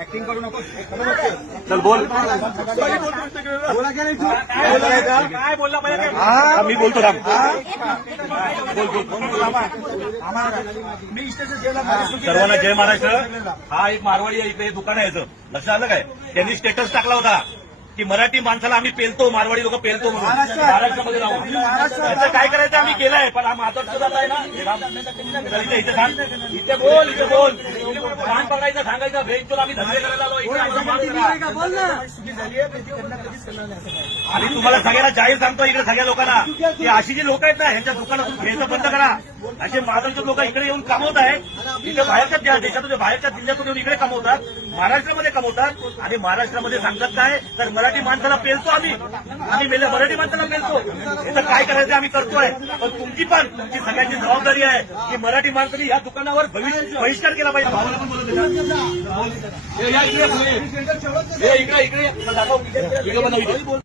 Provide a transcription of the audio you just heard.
Acting करू नको. चल बोल. काय बोलला पाहिजे मी बोलतो राम. मी सर्वांना जय महाराष्ट्र. हा एक मारवाडी आहे, इकडे दुकान आहे याचं. लक्षात आलं काय? त्यांनी स्टेटस टाकला होता की मराठी माणसाला आम्ही पेलतो, मारवाडी लोक पेलतो म्हणून महाराष्ट्रामध्ये राहून. त्याचं काय करायचं आम्ही केलंय, पण हा माधव सुद्धा आहे ना. इथे सांग, इथे बोल, इथे बोल. कान पकडायचं, सांगायचं भेटतो आम्ही धंदे करायला आलो. आणि तुम्हाला सगळ्यांना जाहीर सांगतो इकडे सगळ्या लोकांना की अशी जी लोक आहेत ना ह्यांच्या दुकानातून घ्यायचं बंद करा. असे माधवचे लोक इकडे येऊन कमवत आहेत. इथे बाहेरच्या देशातून, बाहेरच्या जिल्ह्यातून येऊन इकडे कमवतात, महाराष्ट्रामध्ये कमवतात. आणि महाराष्ट्रामध्ये सांगतात काय, तर मराठी माणसाला पेलतो आम्ही मराठी माणसाला पेलतो. इथं काय करायचं आम्ही करतोय. पण तुमची सगळ्यांची जबाबदारी आहे की मराठी माणसाने या दुकानावर बहिष्कार केला पाहिजे. भावाला पण बोलत इकडे दाखव.